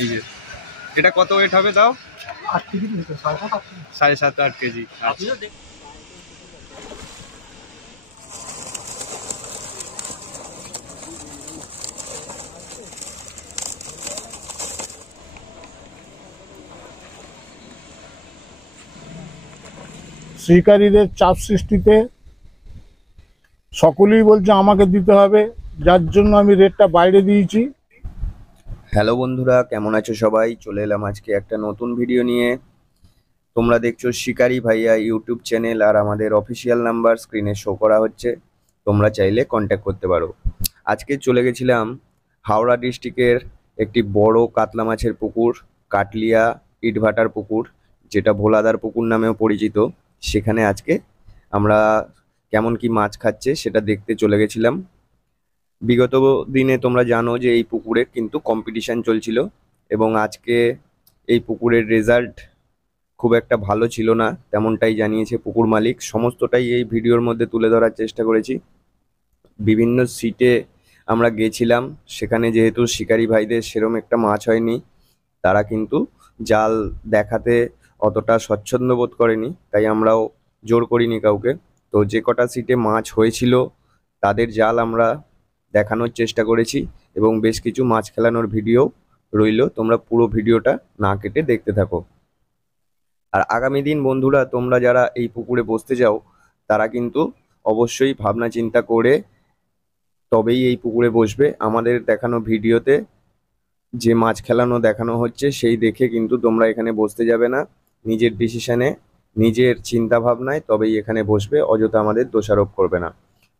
এই যে এটা কত ওয়েট হবে তাও? 8 কেজি, 7.5 কেজি। শিকারীদের চাপ সৃষ্টিতে সকলেই বলছে আমাকে দিতে হবে, যার জন্য আমি রেটটা বাইরে দিয়েছি। হ্যালো বন্ধুরা, কেমন আছো সবাই? চলে এলাম আজকে একটা নতুন ভিডিও নিয়ে। তোমরা দেখছো শিকারি ভাইয়া ইউটিউব চ্যানেল, আর আমাদের অফিসিয়াল নাম্বার স্ক্রিনে শো করা হচ্ছে। তোমরা চাইলে কন্ট্যাক্ট করতে পারো। আজকে চলে গেছিলাম হাওড়া ডিস্ট্রিক্টের একটি বড় কাতলা মাছের পুকুর, কাটলিয়া ইটভাটার পুকুর, যেটা ভোলাদার পুকুর নামেও পরিচিত। সেখানে আজকে আমরা কেমন কি মাছ খাচ্ছে সেটা দেখতে চলে গেছিলাম। বিগত দিনে তোমরা জানো যে এই পুকুরে কিন্তু কম্পিটিশন চলছিল, এবং আজকে এই পুকুরের রেজাল্ট খুব একটা ভালো ছিল না, তেমনটাই জানিয়েছে পুকুর মালিক। সমস্তটাই এই ভিডিওর মধ্যে তুলে ধরার চেষ্টা করেছি। বিভিন্ন সিটে আমরা গেছিলাম, সেখানে যেহেতু শিকারি ভাইদের সেরম একটা মাছ হয়নি, তারা কিন্তু জাল দেখাতে অতটা স্বচ্ছন্দ বোধ করেনি, তাই আমরাও জোর করিনি কাউকে। তো যে কটা সিটে মাছ হয়েছিল তাদের জাল আমরা দেখানোর চেষ্টা করেছি, এবং বেশ কিছু মাছ খেলানোর ভিডিও রইল। তোমরা পুরো ভিডিওটা না কেটে দেখতে থাকো। আর আগামী দিন বন্ধুরা, তোমরা যারা এই পুকুরে বসতে যাও তারা কিন্তু অবশ্যই ভাবনা চিন্তা করে তবেই এই পুকুরে বসবে। আমাদের দেখানো ভিডিওতে যে মাছ খেলানো দেখানো হচ্ছে সেই দেখে কিন্তু তোমরা এখানে বসতে যাবে না। নিজের ডিসিশনে, নিজের চিন্তা ভাবনায় তবেই এখানে বসবে, অযথা আমাদের দোষারোপ করবে না।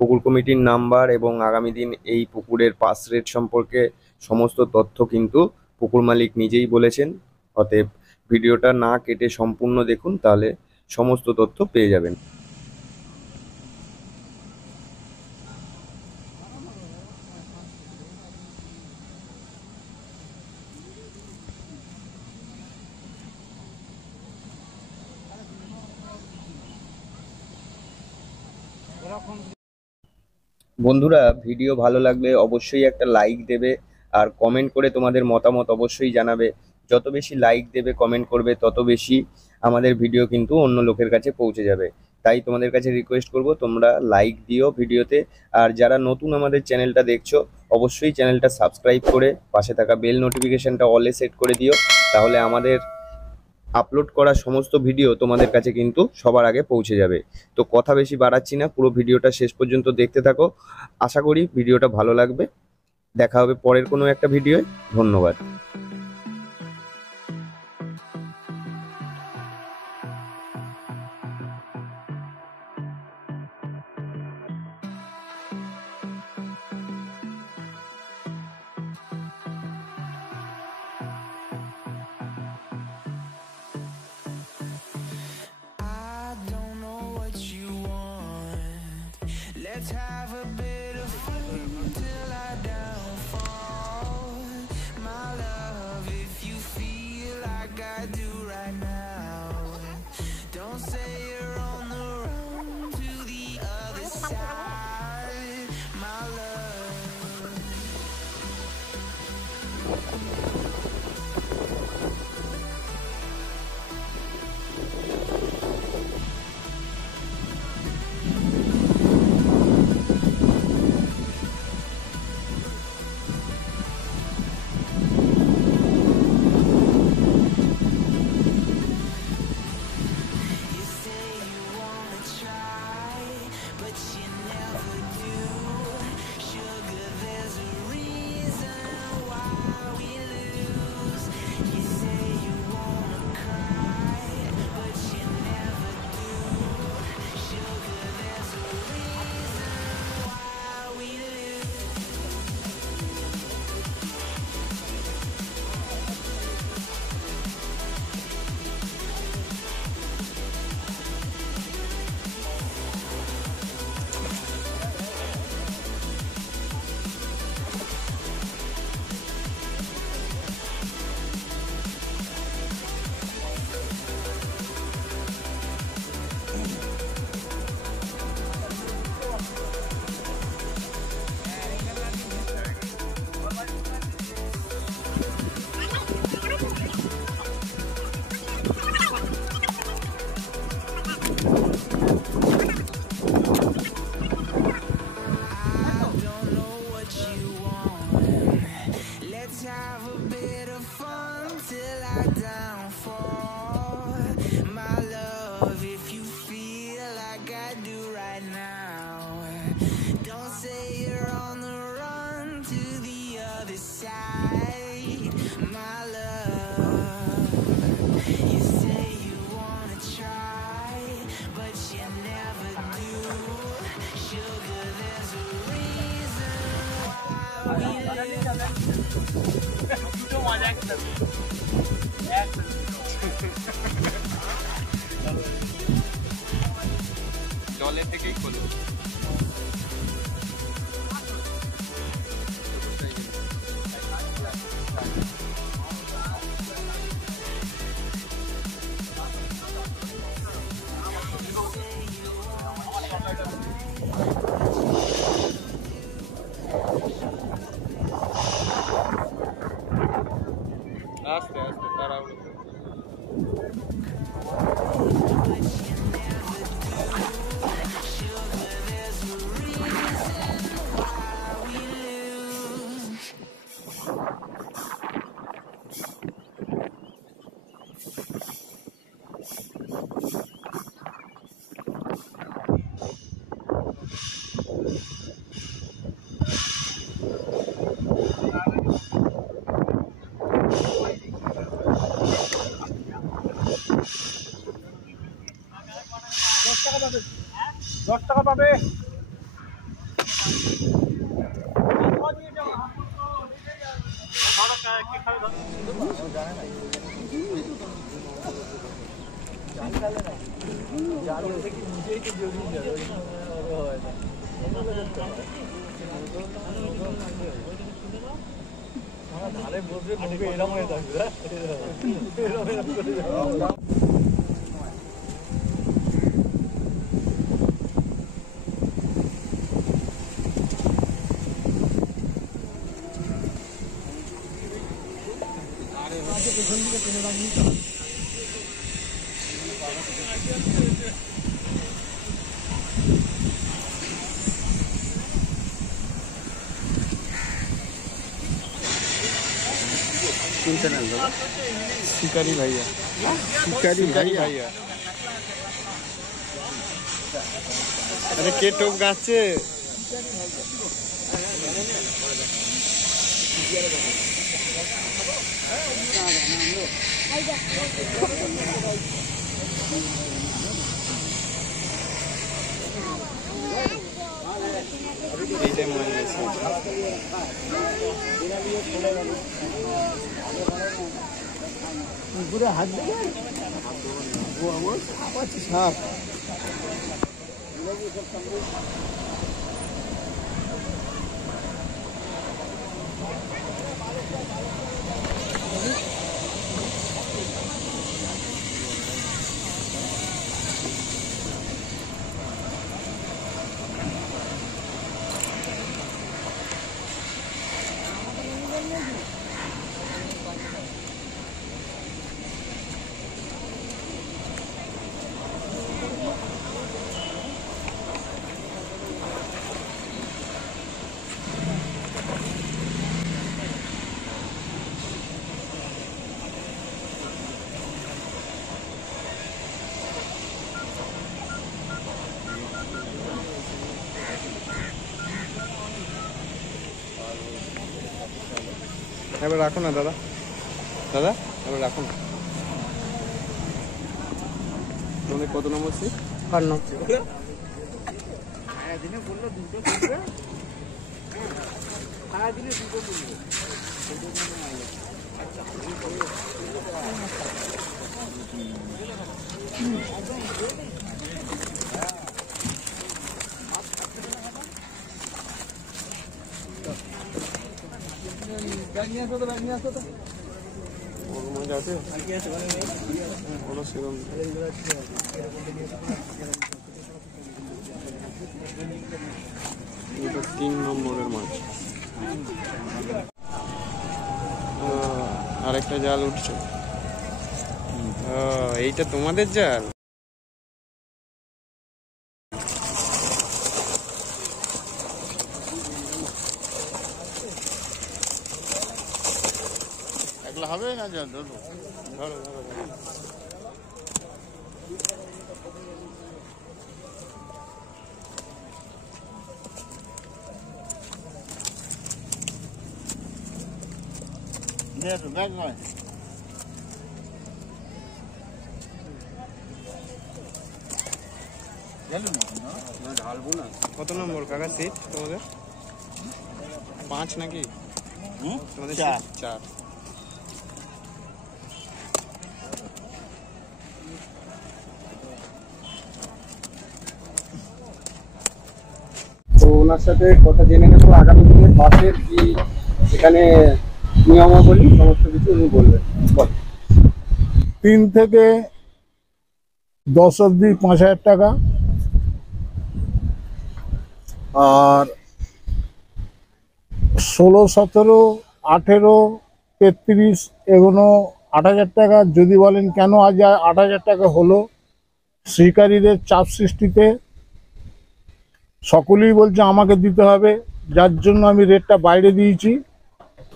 পুকুর কমিটির নাম্বার এবং আগামী দিন এই পুকুরের পাস রেট সম্পর্কে সমস্ত তথ্য কিন্তু পুকুর মালিক নিজেই বলেছেন। অতএব ভিডিওটা না কেটে সম্পূর্ণ দেখুন, তাহলে সমস্ত তথ্য পেয়ে যাবেন। বন্ধুরা, ভিডিও ভালো লাগলে অবশ্যই একটা লাইক দেবে, আর কমেন্ট করে তোমাদের মতামত অবশ্যই জানাবে। যত বেশি লাইক দেবে, কমেন্ট করবে, তত বেশি আমাদের ভিডিও কিন্তু অন্য লোকের কাছে পৌঁছে যাবে। তাই তোমাদের কাছে রিকোয়েস্ট করব, তোমরা লাইক দিও ভিডিওতে। আর যারা নতুন আমাদের চ্যানেলটা দেখছো, অবশ্যই চ্যানেলটা সাবস্ক্রাইব করে পাশে থাকা বেল নোটিফিকেশনটা অলে সেট করে দিও, তাহলে আমাদের আপলোড করা সমস্ত ভিডিও তোমাদের কাছে কিন্তু সবার আগে পৌঁছে যাবে। তো কথা বেশি বাড়াচ্ছি না, পুরো ভিডিওটা শেষ পর্যন্ত দেখতে থাকো। আশা করি ভিডিওটা ভালো লাগবে। দেখা হবে পরের কোনো একটা ভিডিওয়। ধন্যবাদ। Let's have a bit of fun till I downfall. My love, if you feel like I do right now, don't say you're on the run to the other side. My love. till I downfall. My love, if you feel like I do right now, don't say you're on the run to the other side. My love, you say you wanna try, but you never do. Sugar, there's a reason why we জলে থেকেই খোলো। আস্তে আস্তে তাড়াহুড়ো করো। দশ টাকা পাবে। শিকারি ভাইয়া, শিকারি ভাইয়া। আরে কে টোপ গাচ্ছে? এইটাই মনে হয়েছে। পুরো হাত দেবে সাপ। এবার রাখো না দাদা, দাদা এবার রাখো না। তোমাদের কত নম্বর সিট? 5 নম্বর। সারাদিনে বললো দুটো তুলবে, সারাদিনে দুটো তুলবে। মাছ আছে ওরা সেরকম। এটা 3 নম্বরের মাছ। আরেকটা জাল উঠছে। এইটা তোমাদের জাল? একলা হবে না যা ধরো ধরো ধরো ব্যাগ নয় ঢালবো না। কত নম্বর কাকা সিট তোমাদের? 5 নাকি? তোমাদের 4। তো ওনার সাথে কথা জেনে নেবো আগামী দিনে বাসের কি এখানে নিয়মাবলী সমস্ত কিছু উনি বলবেন। 3 থেকে 10 অবধি 5,000 টাকা, আর 16, 17, 18, 33 এগুলো 8,000 টাকা। যদি বলেন কেন আজ 8,000 টাকা হলো, শিকারীদের চাপ সৃষ্টিতে সকলেই বলছে আমাকে দিতে হবে, যার জন্য আমি রেটটা বাইরে দিয়েছি।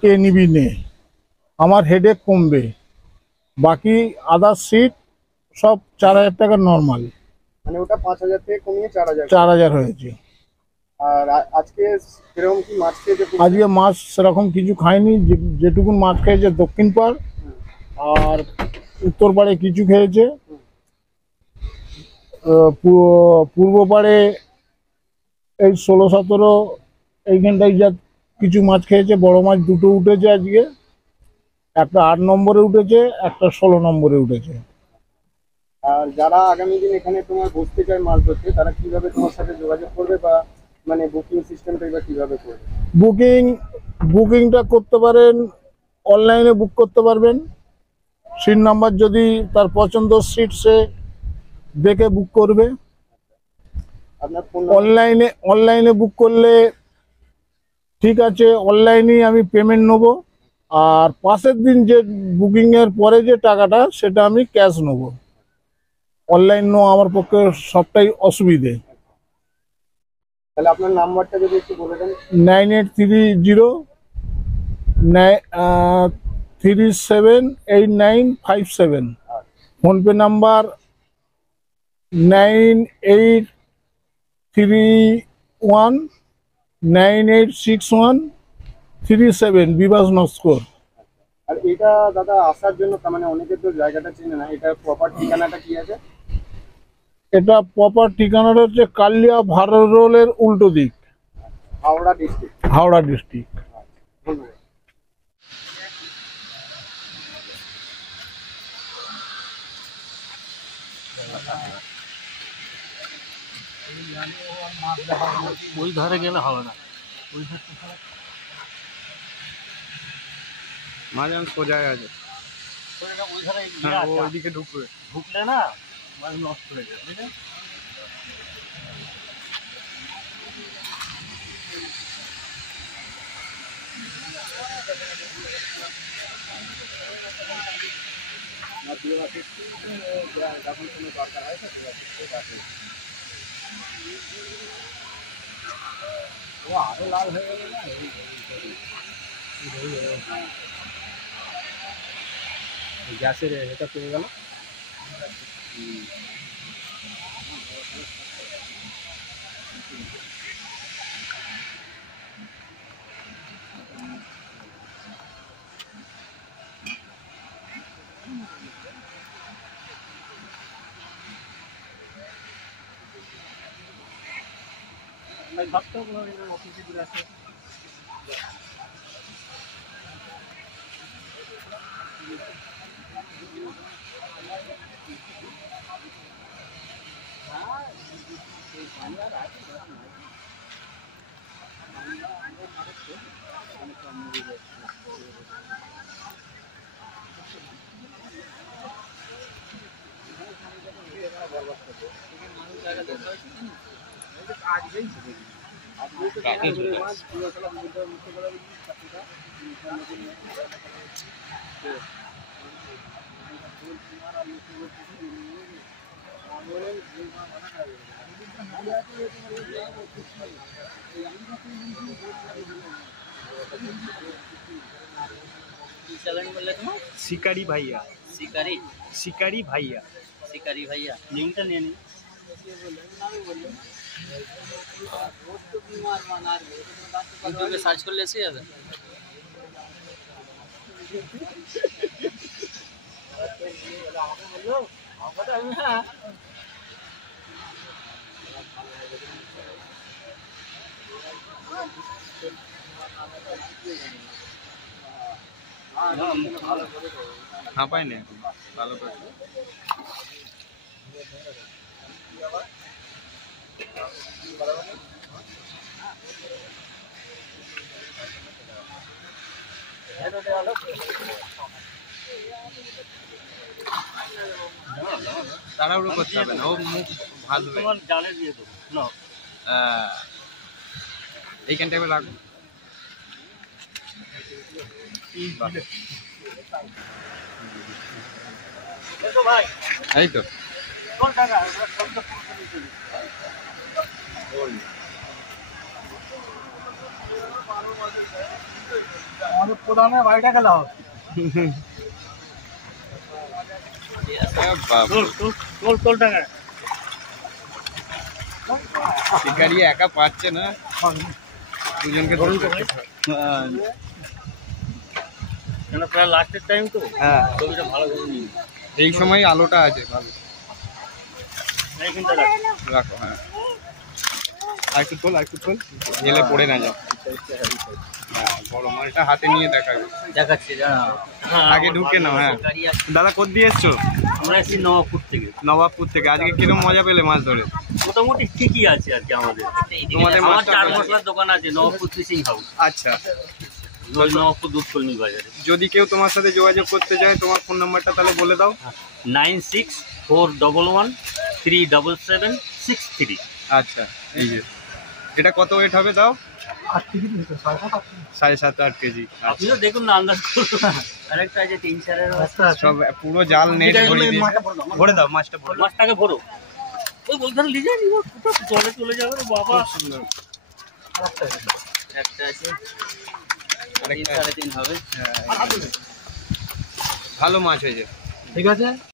কে নিবি নে, আমার হেডেক কমবে। বাকি আদার সিট সব 4,000 টাকা নর্মাল, মানে ওটা 5,000 থেকে কমিয়ে 4,000। 4,000 হয়েছে। আর আজকে সেরকম কি মাছ খেয়েছে? আজকে মাছ সেরকম কিছু খায়নি, যেটুকুন মাছ খেয়েছে দক্ষিণ পাড় আর উত্তর পাড়ে কিছু খেয়েছে। পূর্ব পাড়ে এই 16, 17 এইখানটায় যা কিছু মাছ খেয়েছে। বড় মাছ 2টো উঠেছে আজকে, একটা 8 নম্বরে উঠেছে, একটা 16 নম্বরে উঠেছে। আর যারা আগামী দিন এখানে তোমার বসতে চায় মাছ ধরতে, তারা কিভাবে তোমার সাথে যোগাযোগ করবে, বা মানে বুকিং সিস্টেমটা বা কিভাবে করবে? বুকিংটা করতে পারেন, অনলাইনে বুক করতে পারবেন। সিট নাম্বার যদি তার পছন্দ সিট সে দেখে বুক করবে। আপনার ফোন অনলাইনে বুক করলে ঠিক আছে, অনলাইনেই আমি পেমেন্ট নেবো। আর পাশের দিন যে বুকিংয়ের পরে যে টাকাটা, সেটা আমি ক্যাশ নেবো। অনলাইন নেওয়া আমার পক্ষে সবটাই অসুবিধে। তাহলে আপনার নাম্বারটা যদি একটু বলে দেন। 9830378957। ফোনপে নাম্বার 9831986137, বিভাস নস্কর। আর এটা দাদা আসার জন্য তার মানে অনেকে তো জায়গাটা চেনে না, এটা প্রপার ঠিকানাটা কি আছে? এটা প্রপার ঠিকানাটা হচ্ছে কালিয়া ভারত রোলের উল্টো দিক, হাওড়া ডিস্ট্রিক্ট। হাওড়া ডিস্ট্রিক্ট। ধন্যবাদ। ওই ধারে গেলে হবে না, ওই মাঝান সোজায় আছে। ধারে হ্যাঁ, ও ওইদিকে ঢুকবে। ঢুকলে না মাছ নষ্ট হয়ে যাবে, বুঝলে? গ্যাসের এটা পেয়ে গেল। ভাবতেও অফিসে ঘুরে আসে। কি চ্যানেল বললে তোমার? শিকারি ভাইয়া, শিকারি শিকারি ভাইয়া। শিকারি ভাইয়া, লিঙ্কটা নিয়ে নিন। ইউটিউবে সার্চ করলে এসে যাবে। হ্যাঁ পাই না এখন, ভালো করে। তাড়াহুড়ো করতে হবে না, ও মুখ ভাজবে। তোমার জালে দিয়ে দেবো না। এইখানটা এবার রাখবো। বাহ, দেখো ভাই, এই তো কোন টাকা? সবটা পুরো নিয়ে চলে। আমাদের প্রধানের বাড়িটা গেল। বাবা, তোল টাকা। শিকারি একা পাচ্ছে না, দুজনকে ধরুন। কেন প্রায় লাস্টের টাইম তো, হ্যাঁ, ছবিটা ভালো করে নিন। এই সময় আলোটা আছে ভালো। এইখানটা রাখ। রাখো, হ্যাঁ। আর একটু তোল, আর একটু তোল, গেলে পড়ে না যায়। হ্যাঁ, বড় মালটা হাতে নিয়ে দেখাবে। দেখাচ্ছি জানা। আগে ঢুকে নাও। হ্যাঁ দাদা, কোথা দিয়ে এসছো? আমরা এসেছি নবাবপুর থেকে। নবাবপুর থেকে। আজকে কিরকম মজা পেলে মাছ ধরে? মোটামুটি ঠিকই আছে আর কি। আমাদের তোমাদের আমার মাছটা চার ভালো। মশলার দোকান আছে, নবাবপুর ফিশিং হাউস, আচ্ছা, নবাবপুর দুধকলমি বাজারে। যদি কেউ তোমার সাথে যোগাযোগ করতে চায়, তোমার ফোন নাম্বারটা তাহলে বলে দাও। 9641137763। আচ্ছা, এই যে এটা কত ওয়েট হবে দাও? 7.5-8 কেজি। আপনি তো দেখুন না, আন্দাজ করুন। আরেকটা আছে 3-4 সব পুরো জাল নেট ভরে দিয়েছে। ভরে দাও, মাছটা ভরে দাও। মাছটাকে ভরো। ওই বলতে লিজে নিব, কোথাও জলে চলে যাবে রে বাবা। খুব সুন্দর। একটা আছে, আরেকটা 3-3.5 হবে। হ্যাঁ, ভালো মাছ হয়েছে। ঠিক আছে।